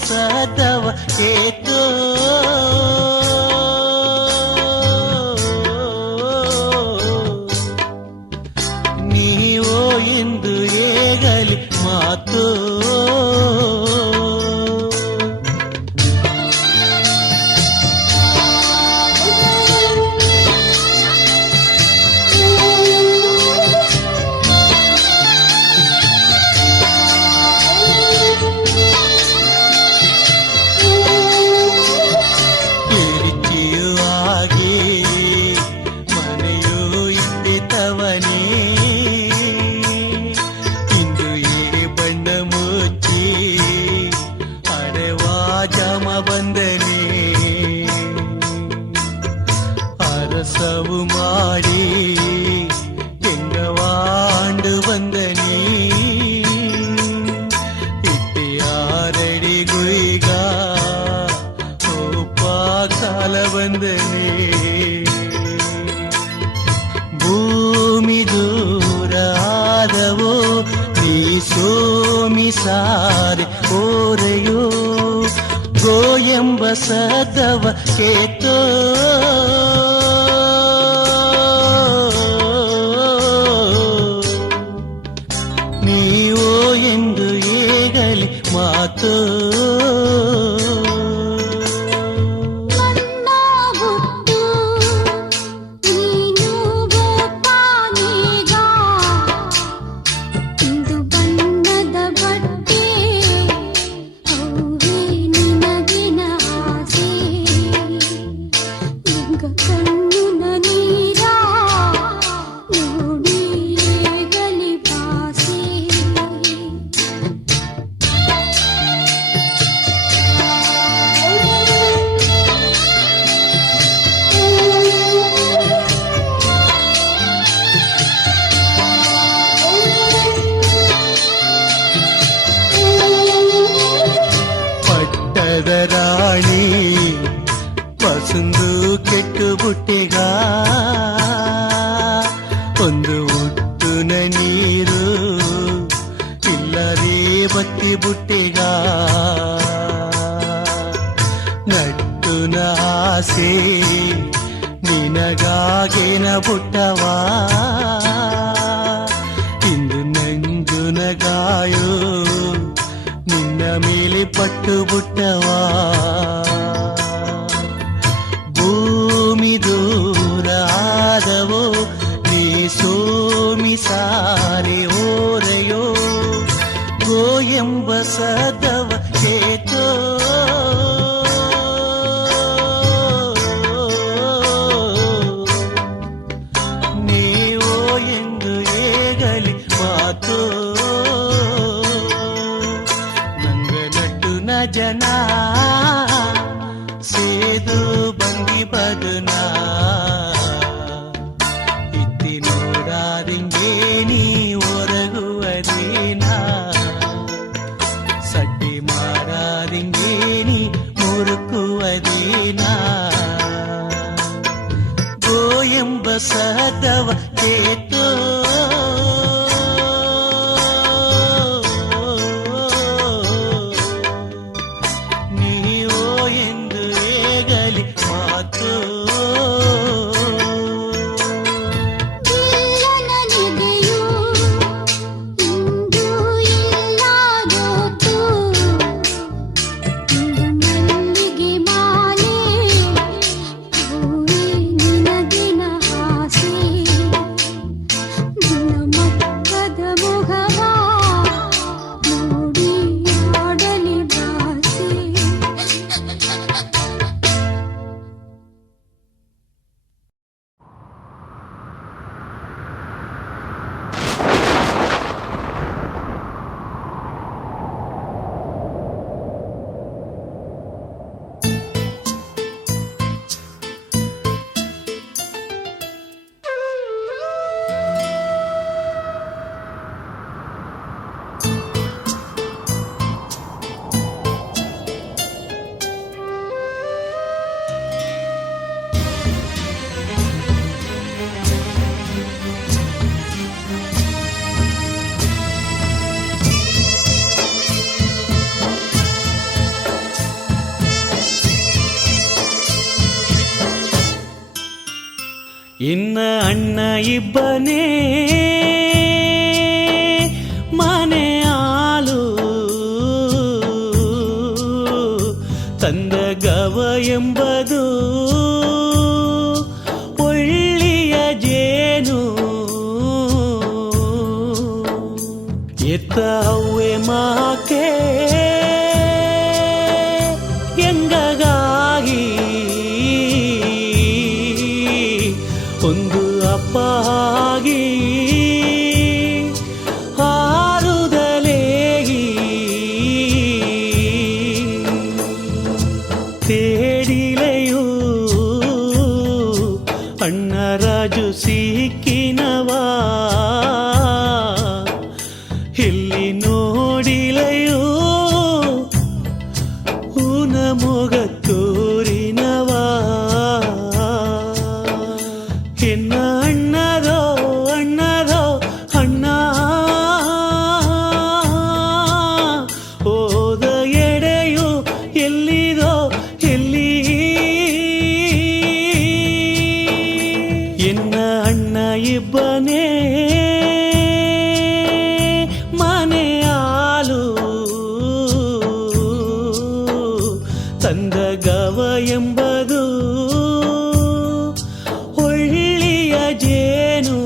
ಸದವ ಏತೋ ನೀವೋ ಎಂದು ಏಗಲಿ ಮಾತೋ அரசவு மாடி எங்கவாண்டு வந்த நீ இட்டியாரடி குய்கா ஓப்பா கால வந்த நீ ಭೂಮಿ ದೂರ ಆದವೋ ನೀ ಸೋಮಿ ಸಾರೆ ಓರೆಯೋ ಗೋ ಎಂಬ ಸದವ ಕೇತೋ ನೀವೋ ಎಂದು ಏಗಲಿ ಮಾತೋ ರಾಣಿ ಪಸಂದು ಕೆಟ್ಟು ಬುಟ್ಟೆಗ ಒಂದು ಹುಟ್ಟುನ ನೀರು ಇಲ್ಲರೇ ಬತ್ತಿ ಬುಟ್ಟೆಗ ನಟ್ಟುನ ಆಸೆ ನಿನಗಾಗೇನ ಬುಟ್ಟವಾ ಇಂದು ನಂಜುನ ಗಾಯೋ ನಿನ್ನ ಮೇಲೆ ಪಟ್ಟು ಬುಟ್ಟವಾ ಭೂಮಿ ದೂರ ಆದವೋ ನೀ ಸೋಮಿ ಸಾರೆ ಓರೆಯೋ ಗೋ ಎಂಬ ಸದವ ಕೇತೋ ನೀವೋ ಎಂದು ಏಗಲಿ ಮಾತೋ ಜನ ಸೇದು ಬಂದಿ ಬದುನಾ ಇತ್ತಿ ನೋಡಾರಿಂಗೇ ನೀ ಒರಗುವದೇನಾ ಸಡ್ಡಿ ಮಾರಾರಿಂಗೇ ನೀ ಮುರುಕುವದೇನಾ ಗೋ ಎಂಬ ಸದವ ಕೇತೋ ಇನ್ನ ಅಣ್ಣ ಇಬ್ಬನೇ ಮನೆ ಹಾಲು ತಂದ ಗವ ಎಂಬುದು ಒಳ್ಳೆಯ ಜೇನು ಎತ್ತ ಹವ್ವೆ ಮಾಕೆ ಎಂಗಾಗಿ ಒಂದು ಅಪ್ಪಾಗಿ ಹಾರುದಲೇಗಿ ತೇಡಿಲೆಯೂ ಅಣ್ಣ ರಾಜು ಸಿಕ್ಕಿನವಾ ಎಲ್ಲಿ ನೋಡಿಲೆಯೂ ಊನ ಮೊಗತ್ತೂರಿನವಾ ಎನ್ನ ಅಣ್ಣದೋ ಅಣ್ಣದೋ ಅಣ್ಣ ಹೋದ ಎಡೆಯು ಎಲ್ಲಿದೋ ಎಲ್ಲಿ ಎನ್ನ ಅಣ್ಣ ಇಬ್ಬನೇ ಮನೆ ಹಾಲು ತಂದ ಗವ ಎಂಬುದು ಒಳ್ಳೆಯ ಜೇನು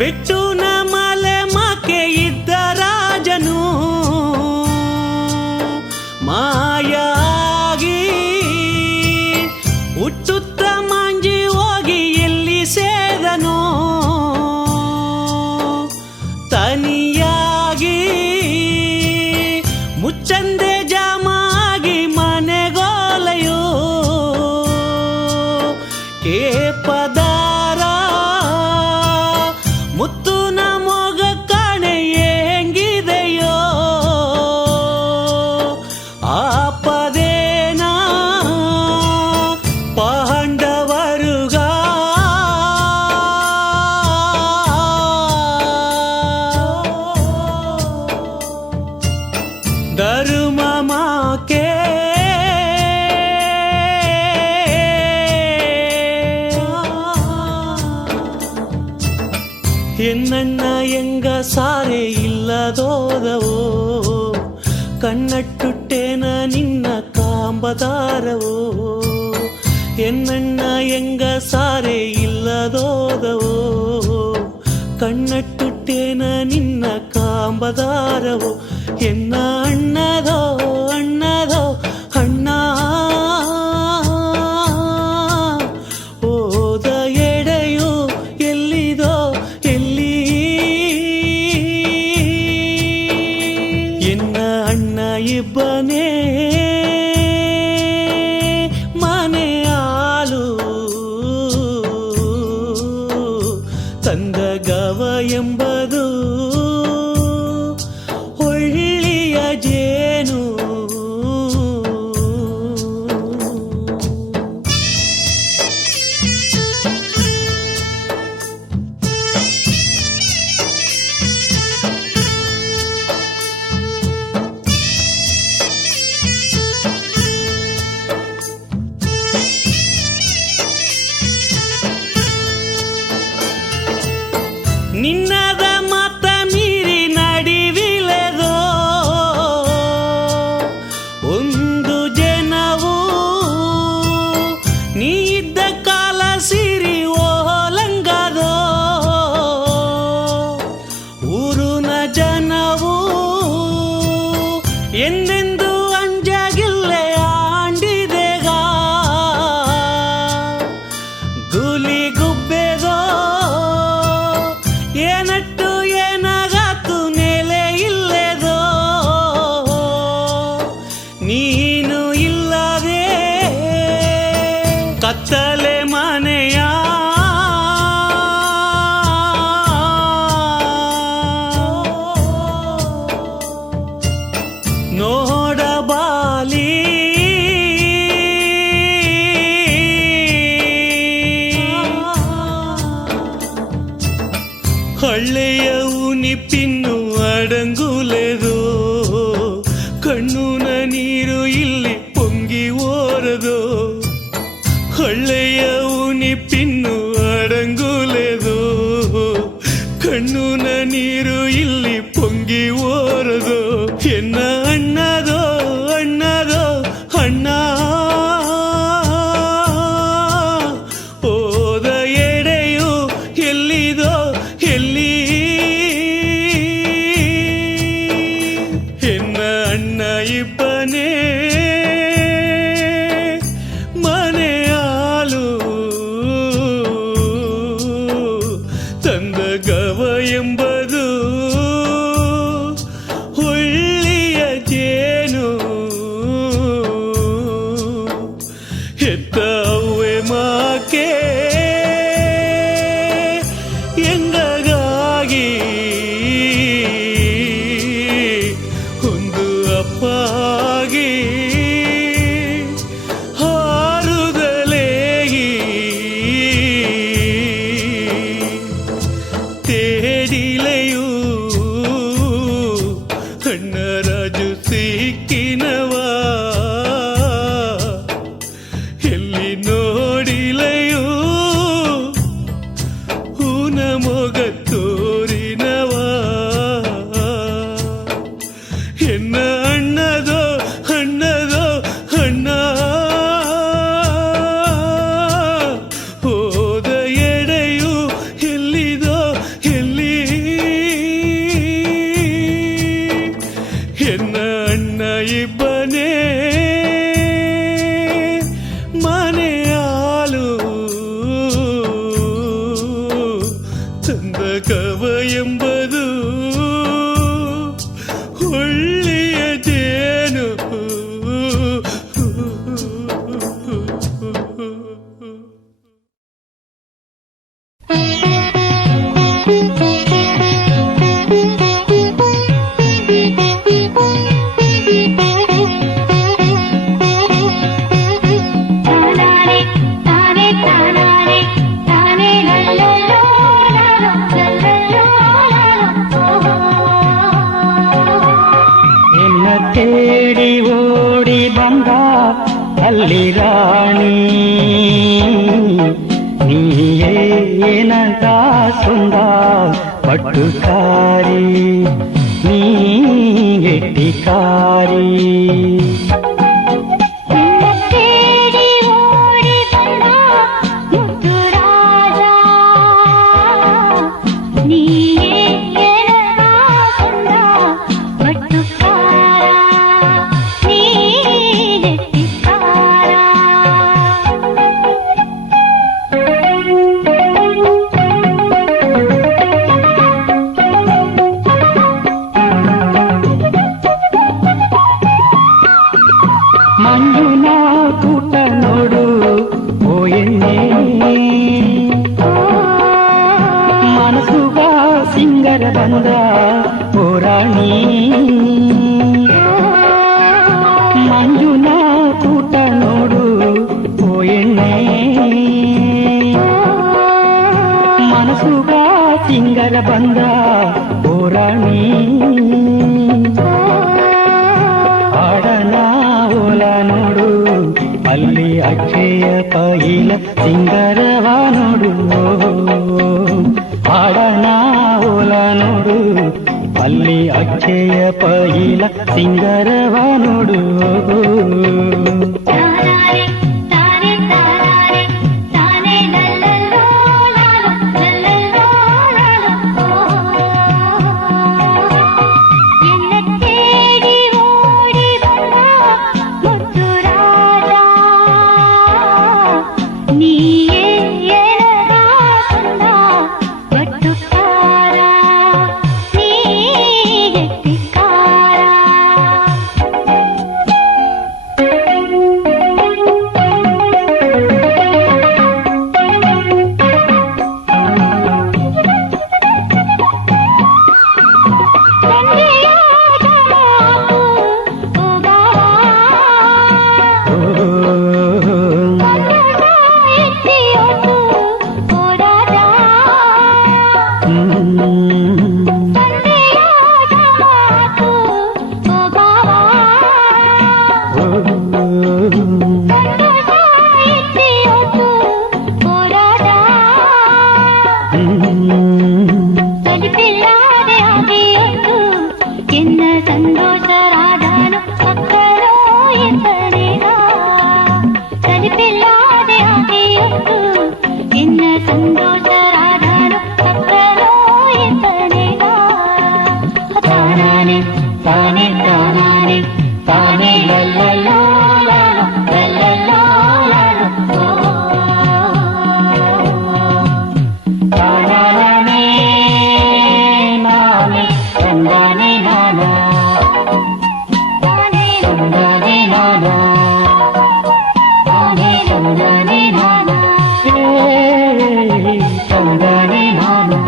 ಬಿಟ್ಟು ನಮಲೆ ಮಾಕೆ ಇದ್ದ ರಾಜನು ಮಾಯಾಗಿ ಹುಟ್ಟುತ್ತ ಮಾಂಜಿ ಹೋಗಿ ಎಲ್ಲಿ ಸೇದನೋ ತನಿಯಾಗಿ ಮುಚ್ಚಂದೆ ಜಾಮಾಗಿ ಮನೆಗೋಲೆಯೋ ಕೇಪದಾರ ಮುತ್ತು ನಮೋಗ ಕಾಣೆ ಹೆಂಗಿದೆಯೋ ಆಪದೇನ ಪಾಂಡವರುಗ ಧರ್ಮ ಮಾಕೆ ಎನ್ನಣ್ಣ ಎಂಗ ಸಾರೆ ಇಲ್ಲದೋದವೋ ಕಣ್ಣಟ್ಟುಟ್ಟೇನ ನಿನ್ನ ಕಾಂಬದಾರವೋ ಎನ್ನಣ್ಣ ಎಂಗ ಸಾರೆ ಇಲ್ಲದೋದವೋ ಕಣ್ಣಟ್ಟುಟ್ಟೇನ ನಿನ್ನ ಕಾಂಬದಾರವೋ ಎನ್ನ ಅಣ್ಣದೋ ಅಣ್ಣದೋ ಅಣ್ಣ ಹೋದ ಎಡೆಯು ಎಲ್ಲಿದೋ ಎಲ್ಲಿ ಎನ್ನ ಅಣ್ಣ ಇಬ್ಬನೇ ಮನೆ ಹಾಲು ತಂದ ಗವ ಎಂಬುದು ಒಳ್ಳೆಯ ಜೇನು ನಿನ್ನದ ಮಾತ ಮೀರಿ ನಡಿವಿಲೆದೋ ಒಂದು ಜನವು ನೀ ಇದ್ದ ಕಾಲ ಸಿರಿ ಓಲಂಗದೋ ಊರುನ ಜನವು ಎಂದೆಂದು ಅಂಜಗಿಲ್ಲೆ ಆಂಡಿದೆಗ ಗುಲಿ ಗುಬ್ಬೆದೋ ಏನ ಹಳ್ಳೆಯ ಉನಿಪಿನ್ನು ಅಡಂಗುಲೆದೋ ಕಣ್ಣುನ ನೀರು ಇಲ್ಲಿ ಪೊಂಗಿ ಓರದೋ ಹಳ್ಳೆಯ ಉನಿಪಿನ್ನು ಅಡಂಗುಲೆದೋ ಕಣ್ಣುನ ನೀರು ಇಲ್ಲಿ ಪೊಂಗಿ ಓರದೋ ಎನ್ನ ಅಣ್ಣದೋ ಅಣ್ಣದೋ ಅಣ್ಣ ಓದ ಎಡೆಯು ಎಲ್ಲಿದೋ ಎಲ್ಲಿ ಎನ್ನ ಅಣ್ಣ ಇಬ್ಬನೇ ಮನೆ ಹಾಲು ತಂದ ಗವ ಎಂಬುದು ಒಳ್ಳೆಯ ಜೇನು ಹೆತ್ತ ಅವ್ವೆ ಮಾಕೆ ಎಂಗಾಗಿ ಒಂದು ಅಪ್ಪಾಗಿ ಹಾರುದಲೇಗಿ ತೇಡಿಲೆಯೂ ಅಣ್ಣರಾಜು ಸಿಕ್ಕಿನವಾ ಎಲ್ಲಿ ನೋಡಿಲೆಯೂ ಹೂನ ಮೊಗ ತೋರಿನವಾ ಎನ್ನ ಅಣ್ಣದೋ ಅಣ್ಣದೋ ಅಣ್ಣ ಹೋದ ಎಡೆಯು ಎಲ್ಲಿದೋ ಎಲ್ಲಿ ಎನ್ನ ಅಣ್ಣ ಇಬ್ಬನೇ ಮನೆ ಹಾಲು ತಂದ ಕವ ಎಂಬುದು ಒಳ್ಳೆಯ ಜೇನು ಎನ್ನ ತೇಡಿ ಓಡಿ ಬಂದ ಅಲ್ಲಿ ರಾಣಿ ನೀಯೇ ಏನಂತ ಸುಂದ ಪಟ್ಟುಕಾರಿ ನೀ ಗೆಟ್ಟಿಕಾರಿ ಮಂಜುನ ಕೂಟ ನೋಡು ಓ ಎಣ್ಣೆ ಮನಸುಗ ಸಿಂಗರ ಬಂದ ಓ ರಾಣಿ ಮಂಜುನ ಕೂಟ ನೋಡು ಓ ಎಣ್ಣೆ ಮನಸುಗ ಸಿಂಗರ ಬಂದ ಓ ರಾಣಿ ಆಡನ ಓಲ ನೋಡು ಅಲ್ಲಿ ಅಕ್ಷಯ ಪೈಲ ಸಿಂಗರವ ನೋಡು ಆಡನ ಓಲ ನೋಡು ಅಲ್ಲಿ ಅಕ್ಷಯ ಪೈಲ ಸಿಂಗರವ ನೋಡು ತಂದನೆ ನಾನು.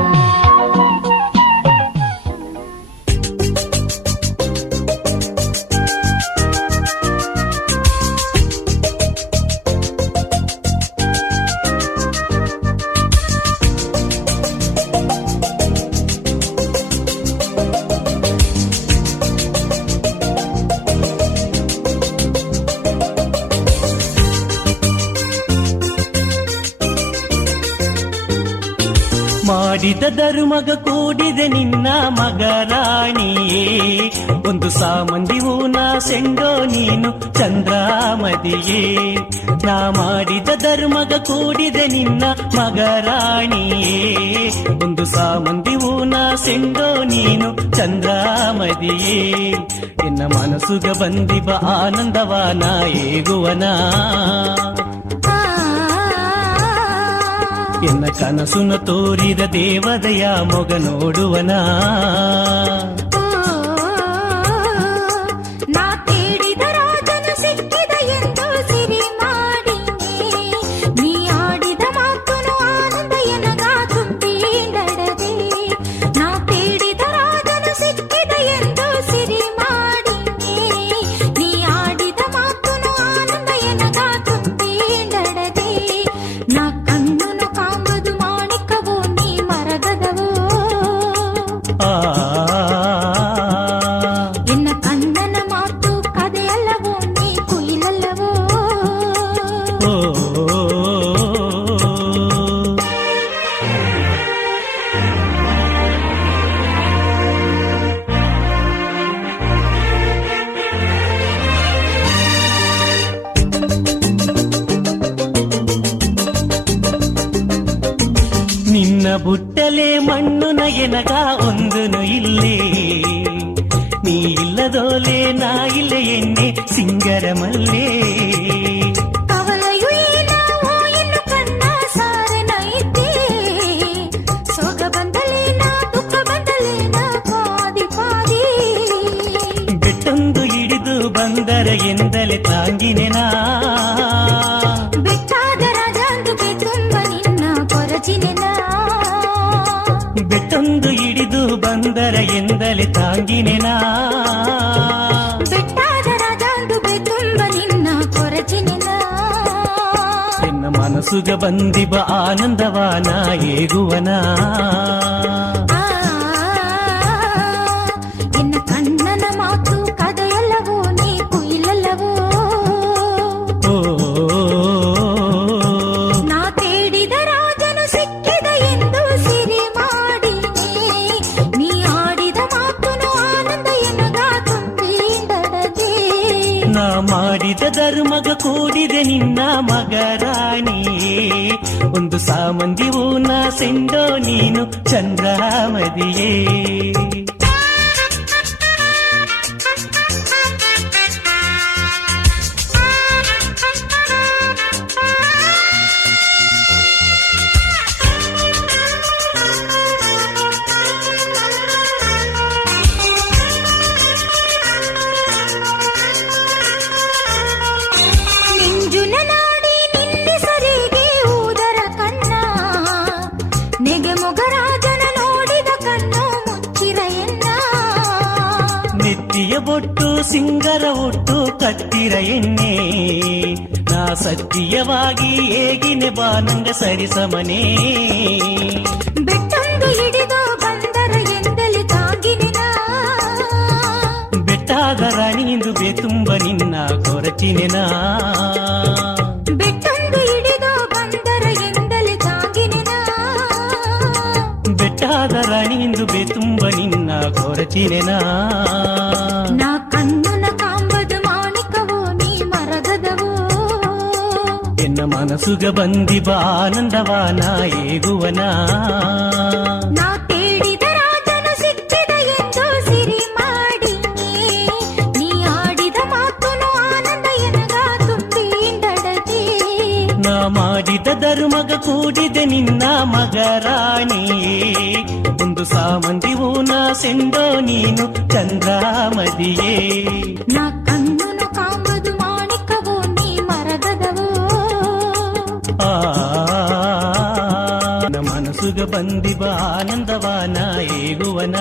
ಮಾಡಿದ ಧರ್ಮಗ ಕೂಡಿದೆ ನಿನ್ನ ಮಗ ರಾಣಿಯೇ, ಒಂದು ಸಾಮಂದಿ ಊನ ಸೆಂಡೋ ನೀನು ಚಂದ್ರಾಮದಿಯೇ. ನಾ ಮಾಡಿದ ಧರ್ಮಗ ಕೂಡಿದೆ ನಿನ್ನ ಮಗ ರಾಣಿಯೇ, ಒಂದು ಸಾಮಂದಿ ಊನ ಸೆಂಡೋ ನೀನು ಚಂದ್ರಾಮದಿಯೇ. ಎನ್ನ ಮನಸ್ಸುಗ ಬಂದಿಬ ಆನಂದವಾನ ಏಗುವನ, ಎನ್ನ ಕನಸುನ ತೋರಿದ ದೇವದಯ ಮೊಗ ನೋಡುವನ. ನಾ ತೇಡಿದ ರಾಜನು ಸಿಕ್ಕಿದ ಎಂದು ಸಿರಿ ಮಾಡಿನೇ, ನೀ ಆಡಿದ ಮಾತುನು ಆನಂದ ಎನಗ ತುಂಬಿಡದೆ. ನಾ ತೇಡಿದ ರಾಜನು ಸಿಕ್ಕಿದ ಎಂದು ಸಿರಿ ಮಾಡಿನೇ, ನೀ ಆಡಿದ ಮಾತುನು ಆನಂದ ಎನಗ ತುಂಬಿಡದೆ. ನಾ ಕಣ್ಣುನು ಕಾಂಬದು ಮಾಣಿಕವೋ ನೀ ಮರಗದವೋ, ಎನ್ನ ಕಣ್ಣನ ಮಾತು ಕದೆಯಲ್ಲವೋ ನೀ ಕುಯಿಲಲ್ಲವೋ. ನಿನ್ನ ಬುಟ್ಟಲೆ ಮಣ್ಣುನ ಎನಗ ಒಂದುನು ಇಲ್ಲೇ, ನೀ ಇಲ್ಲದೋಲೆ ನಾ ಇಲ್ಲೆ ಎಣ್ಣೆ ಸಿಂಗರ ಮಲ್ಲೇ. ಕವಲೆಯು ಏನೋ ಇನ್ನು ಕಣ್ಣ ಸಾರೆನ ಇದ್ದೆ, ಸೊಗ ಬಂದಲೇನ ದುಃಖ ಬಂದಲೇನ ಪಾದಿ ಪಾದಿ. ಬೆಟ್ಟೊಂದು ಹಿಡಿದು ಬಂದರ ಎಂದಲೆ ತಾಂಗಿನೆನಾ, ಬೆಟ್ಟಾದ ರಾಜಾಂದುಗೆ ತುಂಬ ನಿನ್ನ ಕೊರಚಿನೆನ. ಬೆಟ್ಟೊಂದು ಹಿಡಿದು ಬಂದರ ಎಂದಲೆ ತಾಂಗಿನೆನಾ, ಬೆಟ್ಟಾದ ರಾಜಾಂದುಗೆ ತುಂಬ ನಿನ್ನ ಕೊರಚಿನೆನ. ಎನ್ನ ಮನಸ್ಸುಗ ಬಂದಿಬ ಆನಂದವಾನ ಏಗುವನ. ಎನ್ನ ಕಣ್ಣನ ಮಾತು ಕದೆಯಲ್ಲವೋ ನೀ ಕುಯಿಲಲ್ಲವೋ. ನಾ ತೇಡಿದ ರಾಜನು ಸಿಕ್ಕಿದ ಎಂದು ಸಿರಿ ಮಾಡಿನೇ, ನೀ ಆಡಿದ ಮಾತುನು ಆನಂದ ಎನಗ ತುಂಬಿಡದೆ. ನಾ ಮಾಡಿದ ಧರ್ಮಗ ಕೂಡಿದೆ ನಿನ್ನ ಮಗ ರಾಣಿಯೇ, ಒಂದು ಸಾಮಂದಿ ಊನ ಸೆಂಡೋ ನೀನು ಚಂದ್ರಾಮದಿಯೇ. ನಿಂಜುನ ನಾಡಿ ನಿಲ್ಲಿಸರಿಗೆ ಊದರ ಕಣ್ಣ, ನೆಗೆ ಮೊಗರಾಜನ ನೋಡಿದ ಕಣ್ಣು ಮುಚ್ಚಿರ ಎನ್ನ. ನೆತ್ತಿಯ ಬೊಟ್ಟು ಸಿಂಗರ ಒಟ್ಟು ಕತ್ತಿರ ಎಣ್ಣೆ, ನಾ ಸತ್ಯವಾಗಿ ಹೇಗಿನೆ ಬಾನಂಗ ಸರಿಸಮನೆ. ಬೆಟ್ಟೊಂದು ಹಿಡಿದು ಬಂದರ ಎಂದಲಿ ತಾಗಿನಿನ, ಬೆಟ್ಟಾದ ರಾಣಿಂದು ಬೇತುಂಬ ನಿನ್ನ ಕೊರಚಿನೆನಾ. ಬೆಟ್ಟೊಂದು ಹಿಡಿದು ಬಂದರ ಎಂದಲಿ ತಾಗಿನಿನ. ಬೆಟ್ಟಾದ ರಾಣಿಂದು ಬೇತುಂಬ ನಿನ್ನ ಕೊರಚಿನೆನಾ. ನಾ ಕಣ್ಣುನ ಕಾಂಬದು ಮಾಣಿಕವೋ ನೀ ಮರಗದವೋ. ಎನ್ನ ಮನಸ್ಸುಗ ಬಂದಿಬ ಆನಂದವಾನ ಏಗುವನ. ನಾ ತೇಡಿದ ರಾಜನು ಸಿಕ್ಕಿದ ಎಂದು ಸಿರಿ ಮಾಡಿನೇ, ನೀ ಆಡಿದ ಮಾತುನು ಆನಂದ ಎನಗ ತುಂಬಿಡದೆ. ನಾ ಮಾಡಿದ ಧರ್ಮಗ ಕೂಡಿದೆ ನಿನ್ನ ಮಗ ರಾಣಿಯೇ, ಒಂದು ಸಾಮಂದಿ ಊನ ಸೆಂಡೋ ನೀನು ಚಂದ್ರಾಮದಿಯೇ. ನಾ ಕಣ್ಣುನು ಕಾಂಬದು ಮಾಣಿಕವೋ ನೀ ಮರಗದವೋ. ನನ್ನ ಮನಸ್ಸುಗ ಬಂದಿವ ಆನಂದವಾನ ಏಗುವನ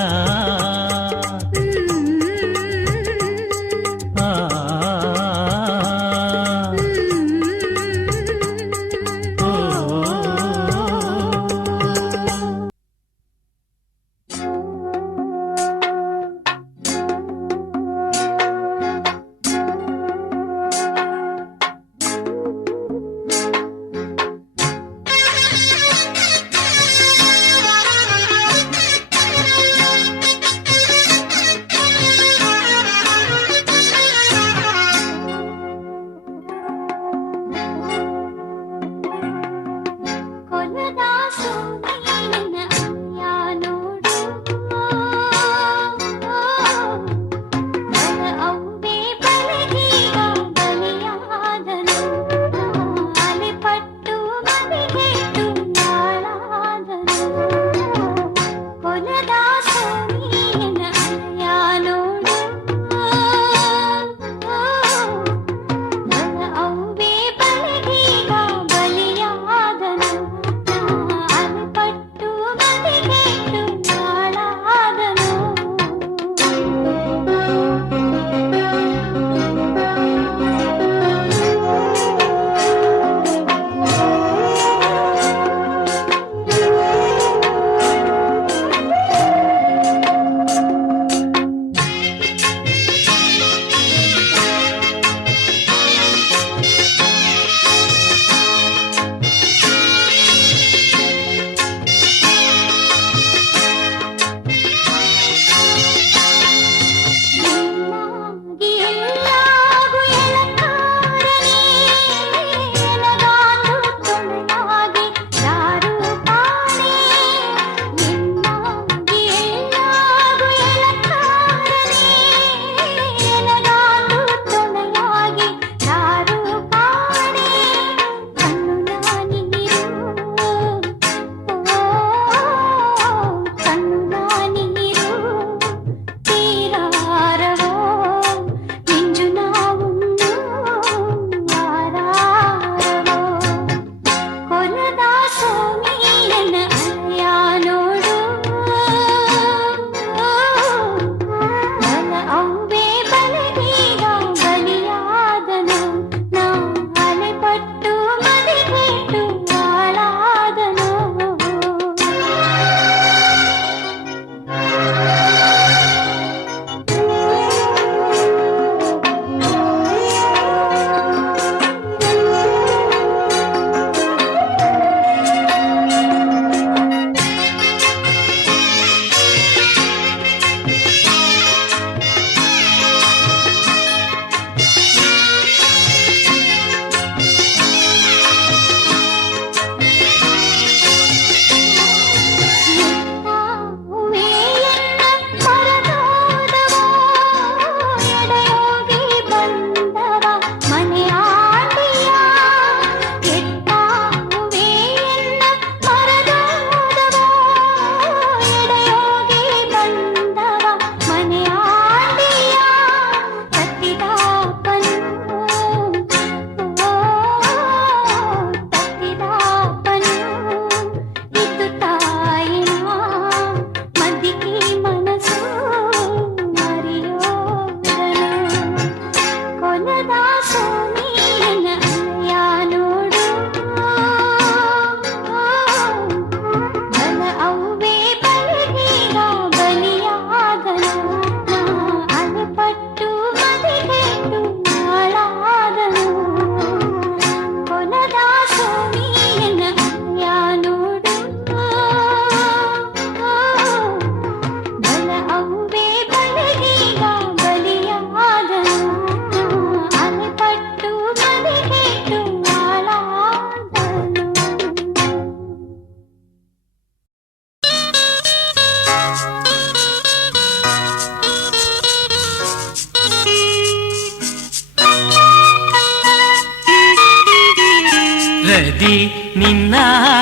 ರದಿ ನಿನ್ನ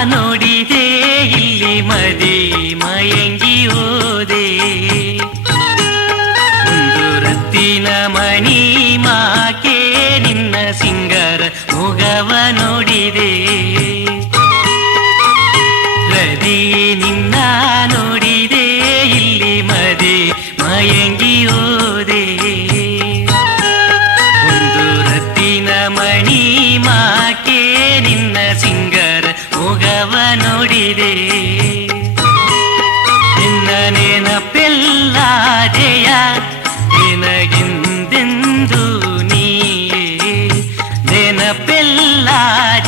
ನೋಡಿದೆ ಇಲ್ಲಿ ಮದಿ ಮಯಂಗಿ ಹೋದೆ ಒಂದು ರತ್ತಿನ ಮಣಿ ಮಾಕೆ ನಿನ್ನ ಸಿಂಗರ ಮುಗವ ನೋಡಿದೆ ರದಿ ನಿನ್ನ ನೋಡಿದೆ ಇಲ್ಲಿ ಮದಿ ಮಯಂಗಿ ಹೋದೆ ಒಂದು ರತ್ತಿನ ಮಣಿ ಮಾಕೆ ನಿನ್ನ ಸಿಂಗರ ಮೊಗವ ನೋಡಿದೆ ನಿನ್ನ ನೆನಪೆಲ್ಲ ಜಯ ನಿನಗೆಂದೆಂದು ನೀಯೇ ನೆನಪೆಲ್ಲ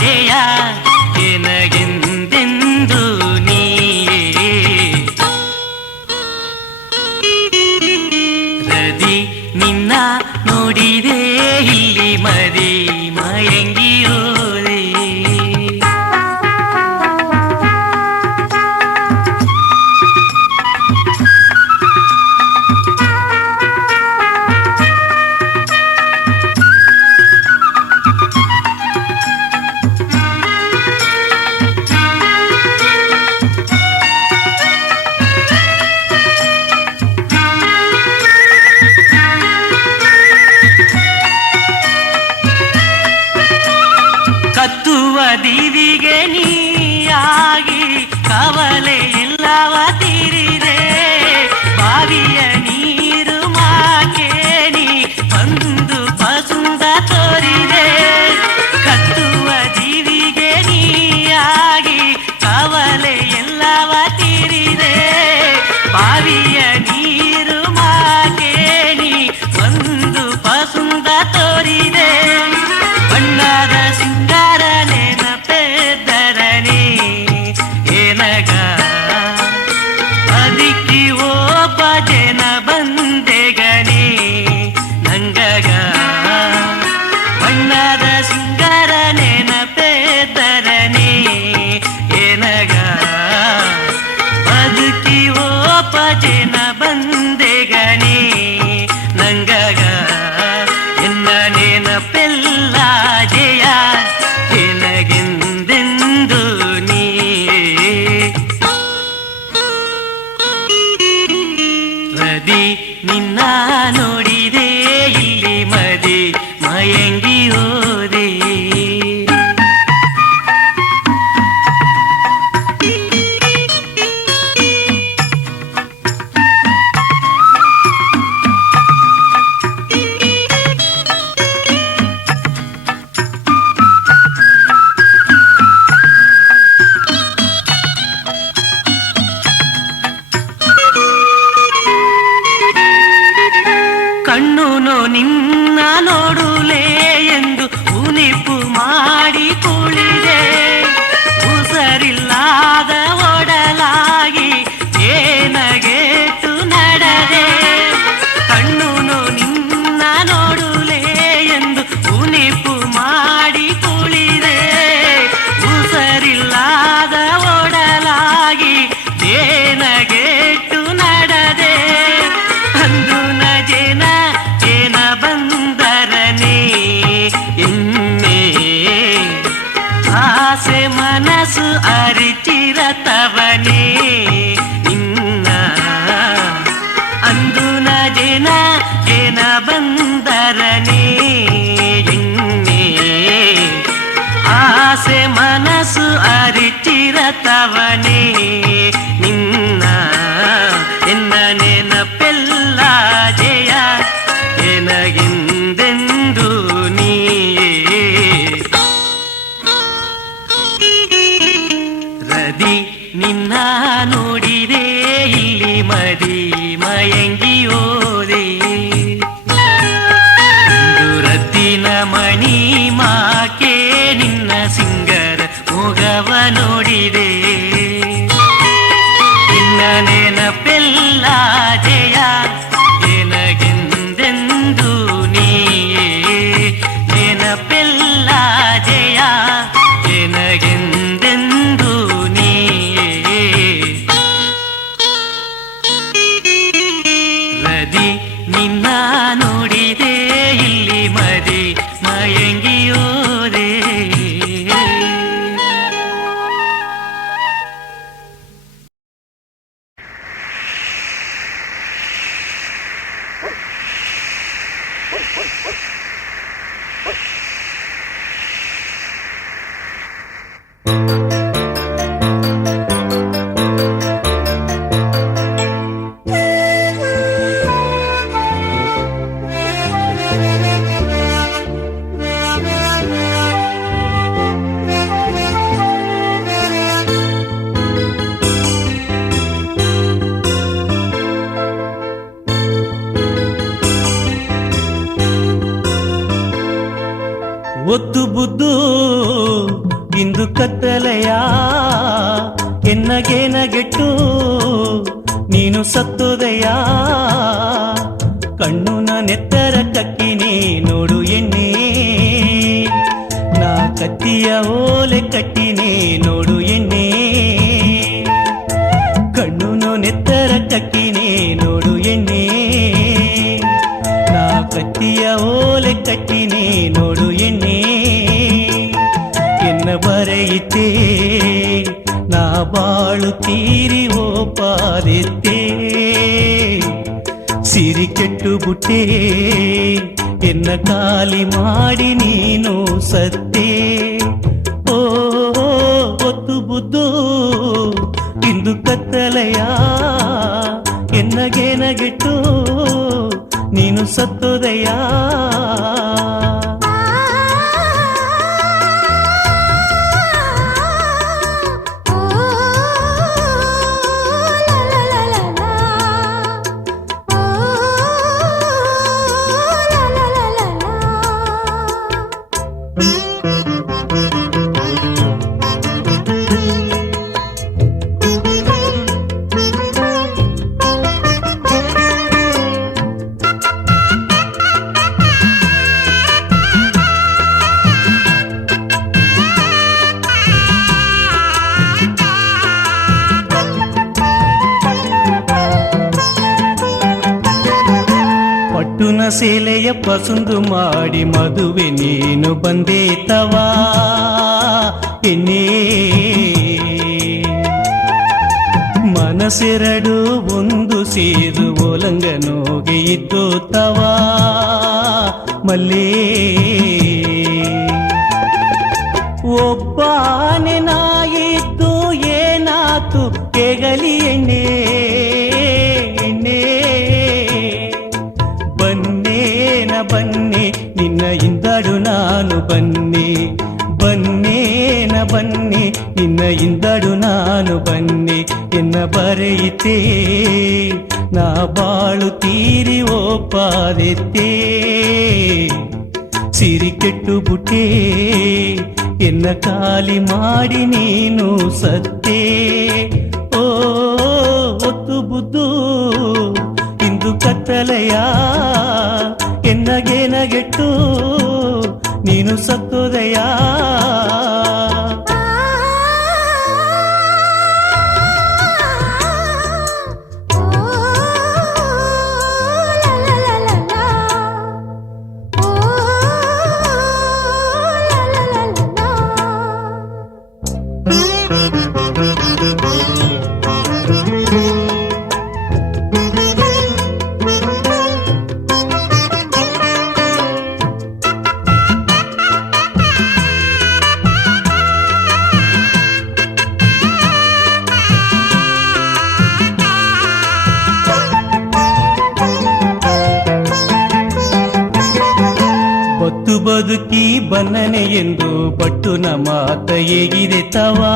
ಜಯ ನಿನಗೆಂದೆಂದು ನೀಯೇ ರದಿ ನಿನ್ನ ನೋಡಿದೆ ಇಲ್ಲಿ ಮದಿ ಮಯಂಗಿ ಹೋದೆ ಕತ್ತುವ ದಿವಿಗೆ ನೀಯಾಗಿ ಕವಲೆ ಇಲ್ಲವ ತೀರಿದೆ ಬಾವಿಯ ನೀರು ಮಾಕೆ ನೀ ಬಂದು ಪಸುಂದ ತೋರಿದೆ ಕತ್ತುವ ದಿವಿಗೆ ನೀಯಾಗಿ ಕವಲೆ ಎಲ್ಲವ ತೀರಿದೆ ಬಾವಿಯ ನೀರು ಮಾಕೆ ನೀ ಬಂದು ಪಸುಂದ ತೋರಿದೆ ಬಣ್ಣದ ಸಿಂಗಾರ ನೆನಪೆದ್ದರನೆ ಏನಗ ಅದಕ್ಕಿ ಒಬ್ಬ ಜನ ಬಂದೆಗನೆ ನಂಗಗ ಬಣ್ಣದ ಸಿಂಗಾರ ನೆನಪೆದ್ದರನೆ ಏನಗ ಅದಕ್ಕಿ ಒಬ್ಬ ಜನ ಬಂದೆಗನೆ ನಂಗಗ ಎನ್ನ ನೆನಪೆಲ್ಲ ಜಯ ನಿನಗೆಂದೆಂದು ನೀಯೇ ರದಿ ನಿನ್ನ ನೋಡಿದೆ ಇಲ್ಲಿ ಮದಿ ಮಯಂಗಿ ಹೋದೆ ಕಣ್ಣುನೋ ನಿನ್ನ ನೋಡುಲೆ ಎಂದು ಉನಿಪು ಮಾಡಿ ಕುಳಿದೆ ಉಸರಿಲ್ಲದ ಒಡಲಾಗಿ ಏನಗೆಟ್ಟು ನಡೆದೆ ಕಣ್ಣುನೋ ನಿನ್ನ ನೋಡುಲೆ ಎಂದು ಉನಿಪು ಮಾಡಿ ಕುಳಿದೆ ಉಸರಿಲ್ಲದ ಒಡಲಾಗಿ ಏನಗೆಟ್ಟು ನಡೆದೆ ಅಂದು ನಜೆನ ಜನ ಬಂದರನೆ ಎನ್ನೆ ಆಸೆ ಮನಸ್ಸು ಅರಿಚಿರತವನೇ ನಿನ್ನ ಅಂದು ನಜೆನ ಜನ ಬಂದರನೆ ಎನ್ನೆ ಆಸೆ ಮನಸ್ಸು ಅರಿಚಿರತವನೇ ನಿನ್ನ ಎನ್ನ ನೆನಪೆಲ್ಲ ಜಯ ನಿನಗೆಂದೆಂದು ನೀಯೇ ರದಿ ನಿನ್ನ ನೋಡಿದೆ ಇಲ್ಲಿ ಮದಿ ಮಯಂಗಿ ಹೋದೆ ಒಂದು ರತ್ತಿನ ಮಣಿ ಮಾಕೆ ನಿನ್ನ ಸಿಂಗರ ಮೊಗವ ನೋಡಿದೆ ನಿನ್ನ ನೆನಪೆಲ್ಲ ಜಯ ನಿನಗೆಂದೆಂದು ನೀಯೇ ನೆನಪೆಲ್ಲ ಜಯ ನಿನಗೆಂದೆಂದು ನೀಯೇ ರದಿ ನಿನ್ನ ನೋಡಿದೆ ಇಲ್ಲಿ ಮದಿ ಮಯಂಗಿ ಹೋದೆ ನೀನು ಸತ್ತೋದಯ ಕಣ್ಣು ನೆತ್ತರ ಕಕ್ಕಿನೇ ನೋಡು ಎಣ್ಣೆ ನಾ ಕತ್ತಿಯ ಓಲೆ ಕಟ್ಟಿನೇ ನೋಡು ಎಣ್ಣೆ ಕಣ್ಣು ನೆತ್ತರ ಕಕ್ಕಿನೇ ನೋಡು ಎಣ್ಣೆ ನಾ ಕತ್ತಿಯ ಓಲೆ ಕಟ್ಟಿನೇ ನೋಡು ಎಣ್ಣೆ ಎನ್ನ ಬರೆಯಿತೆ ನಾ ಬಾಳು ತೀರಿ ಓಪಾದಿತ್ತೆ ಸಿರಿ ಕೆಟ್ಟು ಬುಟ್ಟೆ ಎನ್ನ ಖಾಲಿ ಮಾಡಿ ನೀನು ಸತ್ತೆ ಓ ಒತ್ತು ಬುದ್ದು ಇಂದು ಕತ್ತಲೆಯ ಎನ್ನಗೇನಗೆಟ್ಟು ನೀನು ಸತ್ತೋದಯ ಪಟ್ಟುನ ಸೇಲೆಯ ಪಸುಂದು ಮಾಡಿ ಮದುವೆ ನೀನು ಬಂದೇತವಾ ಎನ್ನೇ ಮನಸ್ಸೆರಡು ಒಂದು ಸೇರು ಒಲಂಗನೋಗೆ ಇದ್ದೋತವಾ ಮಲ್ಲೇ ಒಬ್ಬಾನೆ ನಾಯಿದ್ದು ಏನಾತು ಕೆಗಲಿ ಎಣ್ಣೆ ಎಣ್ಣೆ ಬನ್ನೇನ ಬನ್ನಿ ನಿನ್ನ ಇಂದಡು ನಾನು ಬನ್ನಿ ಬನ್ನೇನ ಬನ್ನಿ ನಿನ್ನ ಇಂದಡು ನಾನು ಬನ್ನಿ ಎನ್ನ ಬರೆಯಿತೆ ನಾ ಬಾಳು ತೀರಿ ಓಪಾದೆತ್ತೆ ಸಿರಿ ಕೆಟ್ಟು ಬುಟ್ಟೆ ಎನ್ನ ಖಾಲಿ ಮಾಡಿ ನೀನು ಸತ್ತೆ ಓ ಒತ್ತು ಬುದ್ದು ಇಂದು ಕತ್ತಲೆಯ ಎನ್ನಗೇನಗೆಟ್ಟು ನೀನು ಸತ್ತೋದಯ ಬತ್ತು ಬದುಕಿ ಬನ್ನನೆ ಎಂದು ಬಟ್ಟುನ ಮಾತ ಹೇಗಿದೆ ತವಾ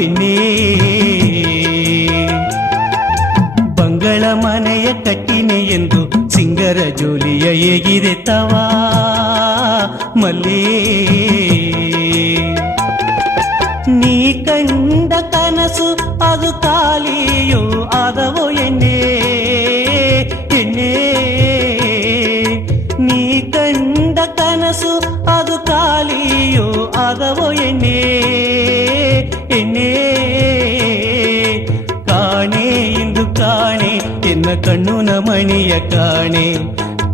ಎಣ್ಣೆ ಬಂಗಳ ಮನೆಯ ಕಟ್ಟಿನೆ ಎಂದು ಸಿಂಗರ ಜೋಲಿಯ ಹೇಗಿದೆ ತವಾ ಮಲ್ಲೇ ನೀ ಕಂಡ ಕನಸು ಅದು ಖಾಲಿಯೋ ಆದವೋ ಎಣ್ಣೆ ಎಣ್ಣೆ ನೀ ಕಂಡ ಕನಸು ಅದು ಖಾಲಿಯೋ ಆದವೋ ಎಣ್ಣೆ ಎಣ್ಣೆ ಕಾಣೆ ಇಂದು ಕಾಣೆ ಎನ್ನ ಕಣ್ಣುನ ಮಣಿಯ ಕಾಣೆ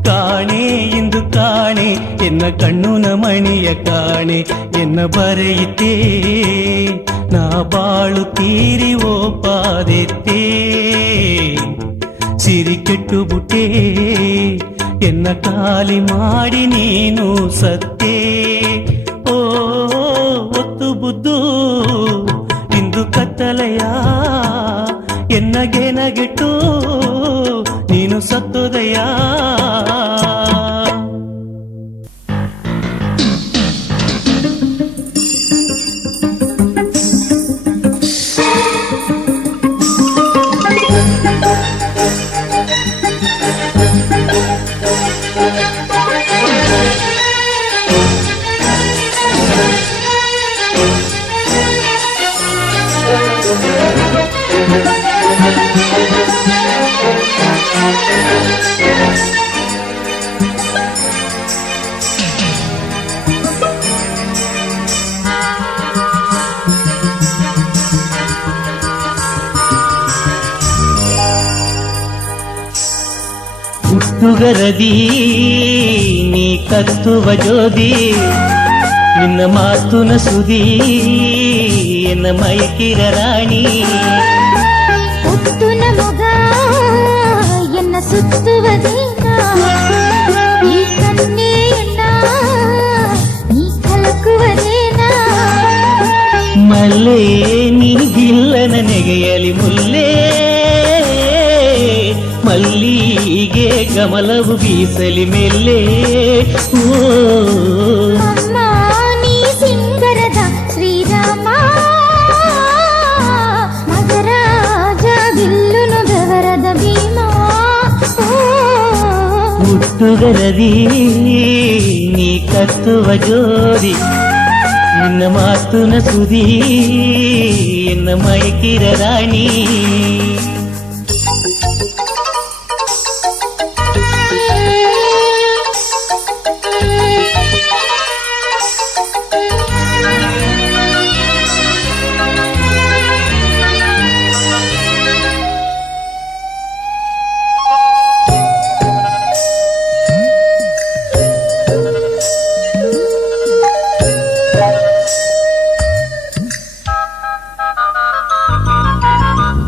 ಕಾಣೆ ಇಂದು ಕಾಣೆ ಎನ್ನ ಕಣ್ಣುನ ಮಣಿಯ ಕಾಣೆ ಎನ್ನ ಬರೆಯಿತೆ ನಾ ಬಾಳು ತೀರಿ ಓಪಾದೆತ್ತೆ ಸಿರಿ ಕೆಟ್ಟು ಬುಟ್ಟೆ ಎನ್ನ ಖಾಲಿ ಮಾಡಿ ನೀನು ಸತ್ತೆ ಓ ಒತ್ತು ಬುದ್ದು ಇಂದು ಕತ್ತಲೆಯ ಎನ್ನಗೇನಗೆಟ್ಟು ನೀನು ಸತ್ತೋದಯ ಹುಟ್ಟುಗರದಿ ನೀ ಕತ್ತುವ ಜೋದಿ ನಿನ್ನ ಮಾತುನ ಸುದಿ ಎನ್ನ ಮೈಕಿರ ರಾಣಿ ಹುಟ್ಟುನ ಮೊಗ ಎನ್ನ ಸುತ್ತುವದೇನ ಈ ಕಣ್ಣೆಯನ್ನ ನೀ ಕಲಕುವದೇನ ಮಲ್ಲೆ ನೀಗಿಲ್ಲ ನನಗೆಯಲಿ ಮುಲ್ಲೆ ಮಲ್ಲಿಗೆ ಕಮಲವು ಬೀಸಲಿ ಮೆಲ್ಲೆ ಓ ಅಮ್ಮ ನೀ ಸಿಂಗರದ ಶ್ರೀರಾಮ ಮಗರಾಜ ಬಿಲ್ಲುನು ಬೆವರದ ಭೀಮ ಹುಟ್ಟುಗರದಿ ನೀ ಕತ್ತುವ ಜೋದಿ ನಿನ್ನ ಮಾತುನ ಸುದಿ ಎನ್ನ ಮೈಕಿರ ರಾಣಿ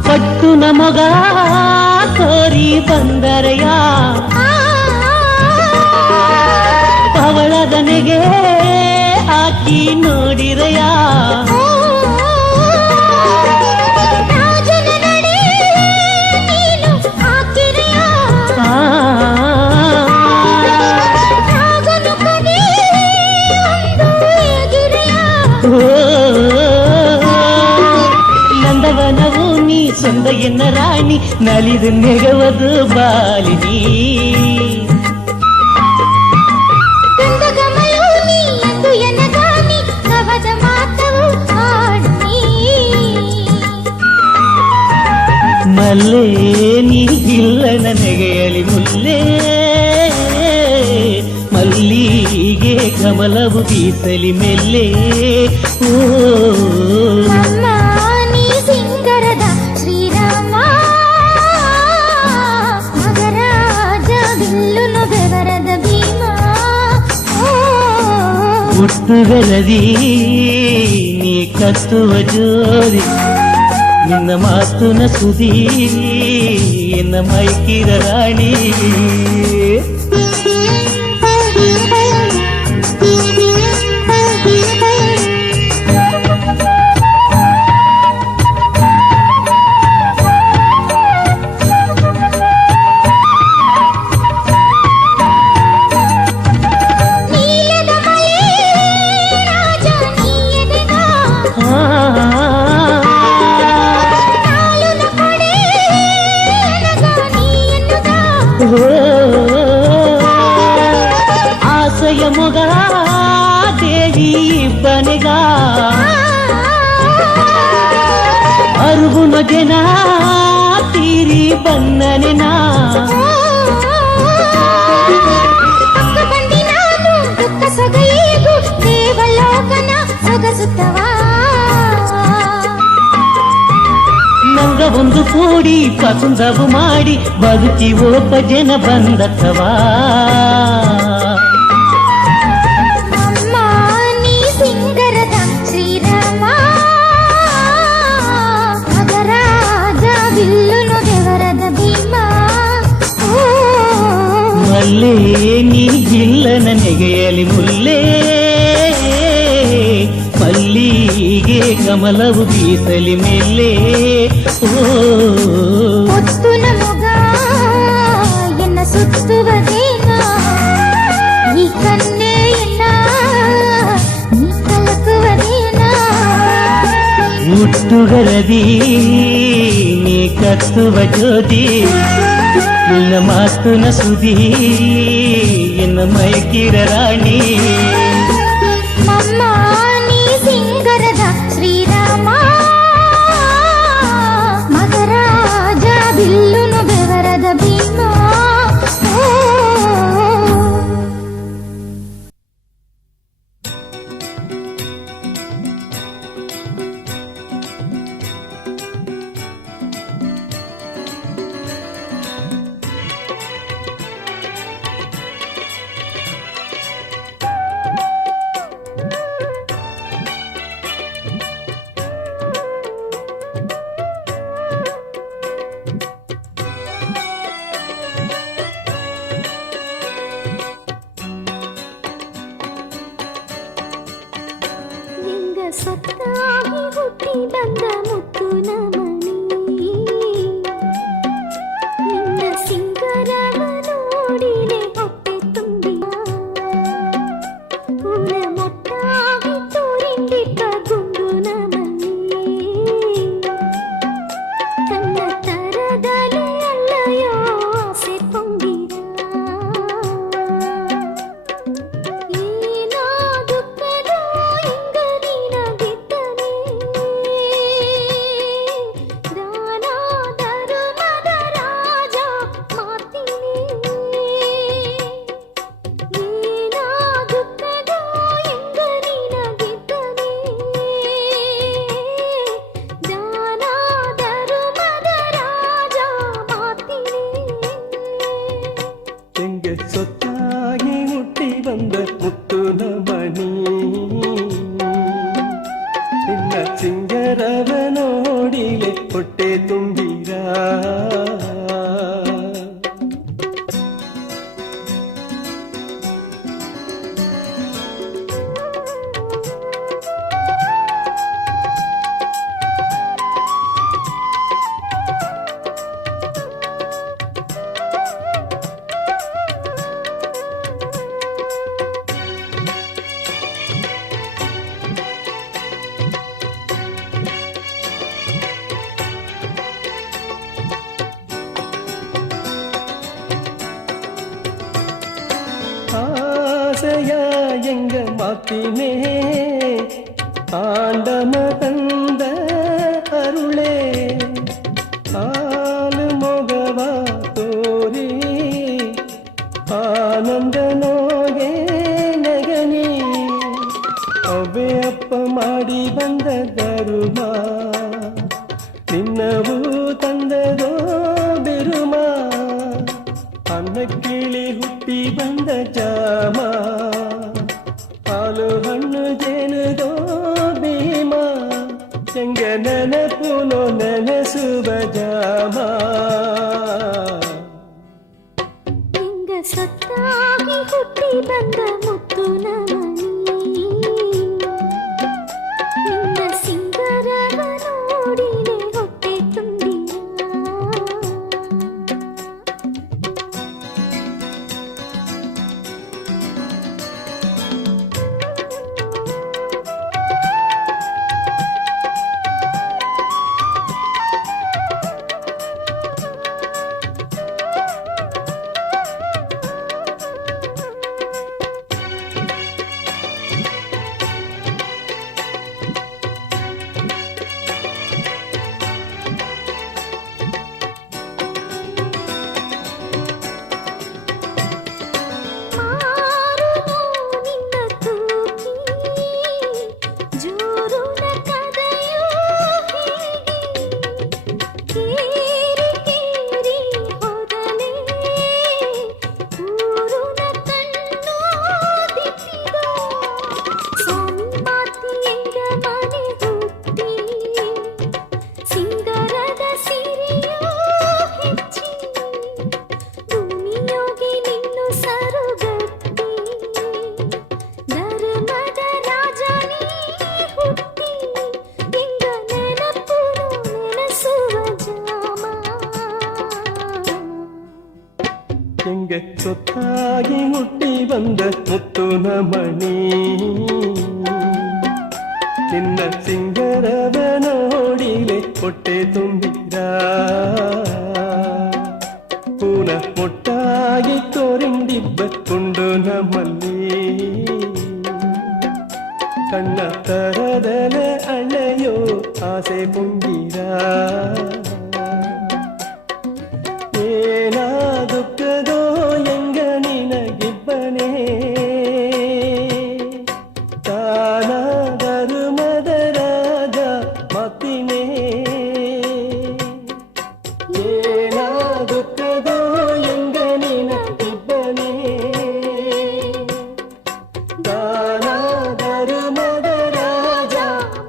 ಪಟ್ಟು ನಮಗ ಕೋರಿ ಬಂದರೆಯ ಪವಳದನೆಗೆ ಹಾಕಿ ನೋಡಿರಯ ರಾಜನ ನಡೆ ನೀನು ಹಾಕಿರೆಯ ರಾಗನು ಕಡೆ ಒಂದು ಎಗಿರೆಯ ನಂದವನವು ನೀ ಸೊಂದ ಎನ್ನ ರಾಣಿ ನಲಿದು ನೆಗವದು ಬಾಲಿನಿ ಗಂಧಗಮಲು ನೀ ಎಂದು ಎನಗಾನಿ ಕವದ ಮಾತವು ಆಡಿ ಮಲ್ಲೆ ನೀಗಿಲ್ಲ ನನಗೆಯಲಿ ಮುಲ್ಲೆ ಮಲ್ಲಿಗೆ ಕಮಲವು ಬೀಸಲಿ ಮೆಲ್ಲೆ ಓ ಅಮ್ಮ ನೀ ಸಿಂಗರದ ಶ್ರೀರಾಮ ಮಗರಾಜ ಬಿಲ್ಲುನು ಬೆವರದ ಭೀಮ ಹುಟ್ಟುಗರದಿ ನೀ ಕತ್ತುವ ಜೋದಿ ನಿನ್ನ ಮಾತುನ ಸುದಿ ಎನ್ನ ಮೈಕಿರ ರಾಣಿ ನೀಲದ ಮಲೆ ರಾಜ ನೀ ಎದೆಗ ನಾಳುನ ಕಡೆ ಎನಗ ನೀ ಎನ್ನುಗ ಆಸೆಯ ಮೊಗ ದೇವಿ ಬನೆಗ ಅರುಗುನ ಜನ ತೀರಿ ಬನ್ನನೆನಾ ಪಕ್ಕ ಬಂದಿ ನಾನು ದುಃಖ ಸೊಗಯಿಗೂ ದೇವಲೋಕನ ಸೊಗಸುತ್ತವಾ ನಂಗ ಒಂದು ಕೂಡಿ ಪಸಂದವು ಮಾಡಿ ಬದುಕಿ ಒಬ್ಬ ಜನ ಬಂದತ್ತವಾ ಅಮ್ಮ ನೀ ಸಿಂಗರದ ಶ್ರೀರಾಮ ಮಗರಾಜ ಬಿಲ್ಲುನು ಬೆವರದ ಭೀಮ ಮಲ್ಲೆ ನೀಗಿಲ್ಲ ನನಗೆಯಲಿ ಮುಲ್ಲೆ ಮಲ್ಲಿಗೆ ಕಮಲವು ಬೀಸಲಿ ಮೆಲ್ಲೆ ಓ ಹೊತ್ತು ನಮಗ ಎನ್ನ ಸುತ್ತುವದೇನ ಈ ಕಣ್ಣೆಯನ್ನ ನೀ ಕಲಕುವದೇನ ಹುಟ್ಟುಗರದಿ ನೀ ಕತ್ತುವ ಜ್ಯೋತಿ ನಿನ್ನ ಮಾತುನ ಸುದಿ ಎನ್ನ ಮೈಕಿರ ರಾಣಿ ಮಮ್ಮ ನೀ ಸಿಂಗರದ ಶ್ರೀರಾಮ ಮಗರಾಜ ಹೊಟ್ಟೆ ತುಂಬಿರ. ஆசைய எங்க மாத்தினே ஆண்டம தந்த அருளே ஆளு மொகவா தோரி ஆனந்த நோகே நகனி ಅವೇ ಅಪ್ಪ ಮಾಡಿ ಬಂದ ಧರುಮ ನಿನ್ನವೂ ತಂದದೋ ಬಿರುಮ ಅನ್ನ ಕೀಳಿ ಹುಟ್ಟಿ ಬಂದ ಜಾಮ ಹಾಲು ಹಣ್ಣು ಜೇನುದೋ ಭೀಮ ಹೆಂಗ ನೆನಪುನೋ ನೆನೆಸುವ ಜಾಮ ಹಿಂಗ ಸತ್ತಾಗಿ ಹುಟ್ಟಿ ಬಂದ ಮುತ್ತು ನಮನಿ ನಿನ್ನ ಸಿಂಗರವ ನೋಡಿನೆ ಹೊಟ್ಟೆ ತುಂಬಿರ. ಹೆಂಗೆ ಸೊತ್ತಾಗಿ ಹುಟ್ಟಿ ಬಂದ ಮುತ್ತು ನಮಣಿ ನಿನ್ನ ಸಿಂಗರವ ನೋಡಿಲೆ ಹೊಟ್ಟೆ ತುಂಬಿರ. ಪೂನ ಮೊಟ್ಟಾಗಿ ತೋರಿಂಡಿಬ್ಬತ್ಕೊಂಡು ನಮ್ಮಲ್ಲಿ ಕಣ್ಣ ತರದಲ ಅಳೆಯೋ ಆಸೆ ಪುಂಗಿರ. ಏನಾ ದುಃಖದೋ ಎಂಗ ನಿನಗಿಬ್ಬನೇ ತಾನ ಧರ್ಮದ ರಾಜ ಮಾತಿನೇ. ಏನಾ ದುಃಖದೋ ಎಂಗ ನಿನಗಿಬ್ಬನೇ ತಾನ ಧರ್ಮದ ರಾಜ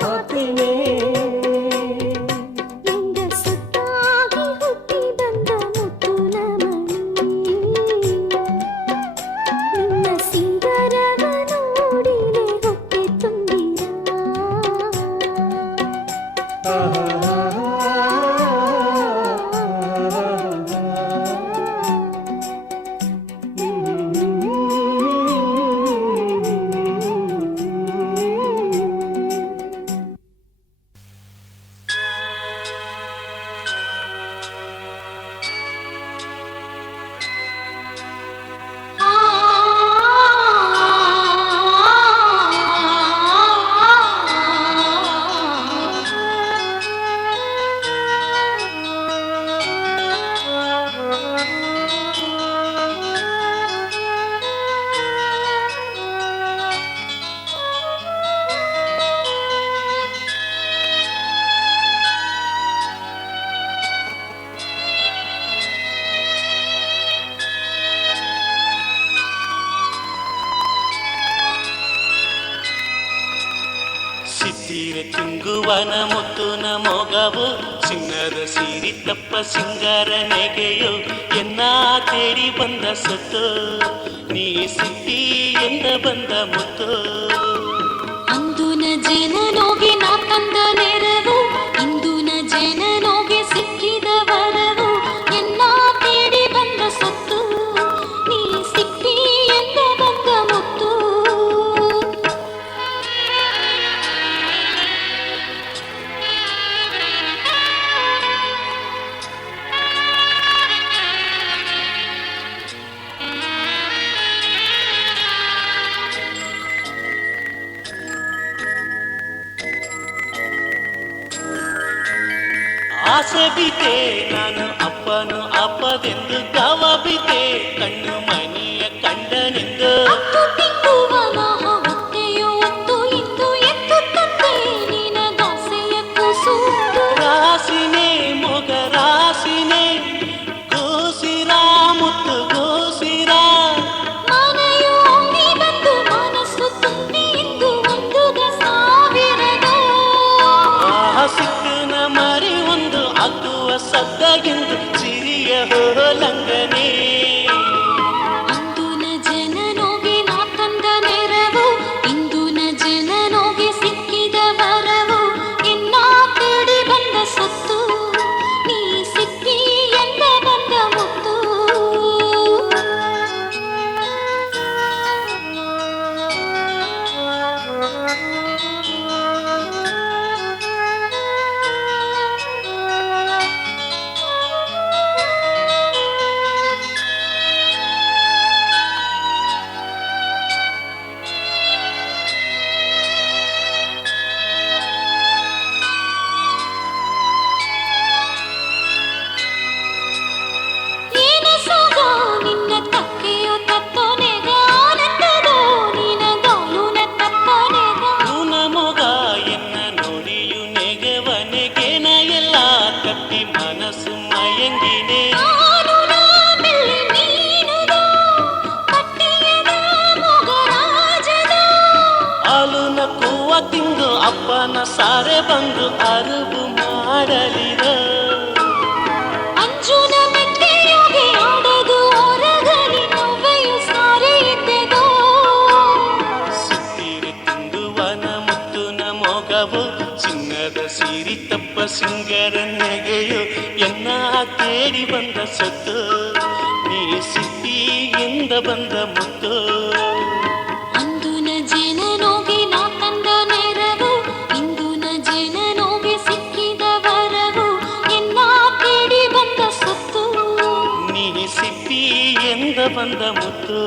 ಮಾತಿನೇ. ಸಿತ್ತಿರೆ ತುಂಗುವನ ಮುತ್ತು ನಮೋಗ ಮೊಗವು ಚಿನ್ನದ ಸೀರಿ ತಪ್ಪ ಸಿಂಗಾರ ನೆಗೆಯೋ ಎನ್ನ ತೇಡಿ ಬಂದ ಸತ್ತು ನೀ ಸಿಟ್ಟಿ ಎಂದ ಬಂದ ಮುತ್ತು ಅಂದು ನ ಜನ ನೋಗೆ ನಾ ತಂದ ನೆರವು ಇಂದು ನ ಜನ ನೋಗೆ ಸಿಕ್ಕಿದ ವರವು ಎನ್ನ ತೇಡಿ ಬಂದ ಸತ್ತು ನೀ ಸಿಕ್ಕಿ ಎಂದ ಬಂದ ಮುತ್ತು ಆಸೆ ಬಿದ್ದೆ ನಾನು ಅಪ್ಪನು ಅಪ್ಪದೆಂದು ಗವ ಬಿದ್ದೆ ಕಣ್ಣು ಮನೆಯ ಕಂಡನೆಂದು ಹತ್ತು ತಿಂಗುವನ ಹೊತ್ತೆಯು ಒತ್ತು ಇಂದು ಎತ್ತು ತಂದೆ ನಿನಗಾಸೆಯ ಕೂಸು ರಾಸಿನೇ ಮೊಗ ರಾಸಿನೇ ಗೋಸಿರ ಮುತ್ತು ಗೋಸಿರ ಮನೆಯು ಒಮ್ಮೆ ಬಂದು ಮನಸ್ಸು ತುಂಬಿ ಇಂದು ಒಂದು ಸಾವಿರದ ಸಿಕ್ಕನ ಮರಿ ಒಂದು ಅಗ್ಗುವ ಸದ್ದಗೆಂದು ಸಿರಿಯ ಹೋಲಂಗನೇ ಅಂದು ನ ಜನ ನೋಗೆ ನಾ ತಂದ ನೆರವು ಇಂದು ನ ಜನ ನೋಗೆ ಸಿಕ್ಕಿದ ವರವು ಎನ್ನ ತೇಡಿ ಬಂದ ಸತ್ತು ನೀ ಸಿಕ್ಕಿ ಎಂದ ಬಂದ ಮುತ್ತು ಏನ ಸೋಗ ನಿನ್ನ ತಕ್ಕೆಯೋ ತತ್ತೋನೆಗ ಆನಂದದೋ ನಿನಗಾಲು ನ ತತ್ತನೆಗ ಇವನ ಮೊಗ ಎನ್ನ ನೋಡಿಯು ನೆಗೆವನೆಗೆನ ಎಲ್ಲ ಕಟ್ಟಿ ಮನಸ್ಸು ಮಯಂಗಿನೇ ನಾನು ನಾ ಬೆಳ್ಳಿ ಮೀನುದ ಪಟ್ಟಿಯದ ಮೊಗರಾಜದ ಅಲುನ ಕೂವ ತಿಂದು ಅಪ್ಪನ ಸಾರೆ ಬಂದು ಅರುಬು ಮಾಡಲಿರ ಅಂಜುನ ಮೆಟ್ಟೆಯೋಗೆ ಆಡದು ಹೊರಗಲಿ ನವ್ವೆಯು ಸಾರೆ ಇದ್ದೆಗೋ ಸುತ್ತೀರಿ ತಿಂದುವನ ಮುತ್ತುನ ಮೊಗವು ಚಿನ್ನದ ಸೀರಿ ತಪ್ಪ ಸಿಂಗರ ನೆಗೆಯು ಎನ್ನ ತೇಡಿ ಬಂದ ಸತ್ತು ನೀ ಸಿಟ್ಟಿ ಎಂದ ಬಂದ ಮುತ್ತು ಅಂದು ನ ಜನ ನೋಗೆ ನಾ ತಂದ ನೆರವು ಇಂದು ನ ಜನ ನೋಗೆ ಸಿಕ್ಕಿದ ವರವು ಎನ್ನ ತೇಡಿ ಬಂದ ಸತ್ತು ನೀ ಸಿಟ್ಟಿ ಎಂದ ಬಂದ ಮುತ್ತು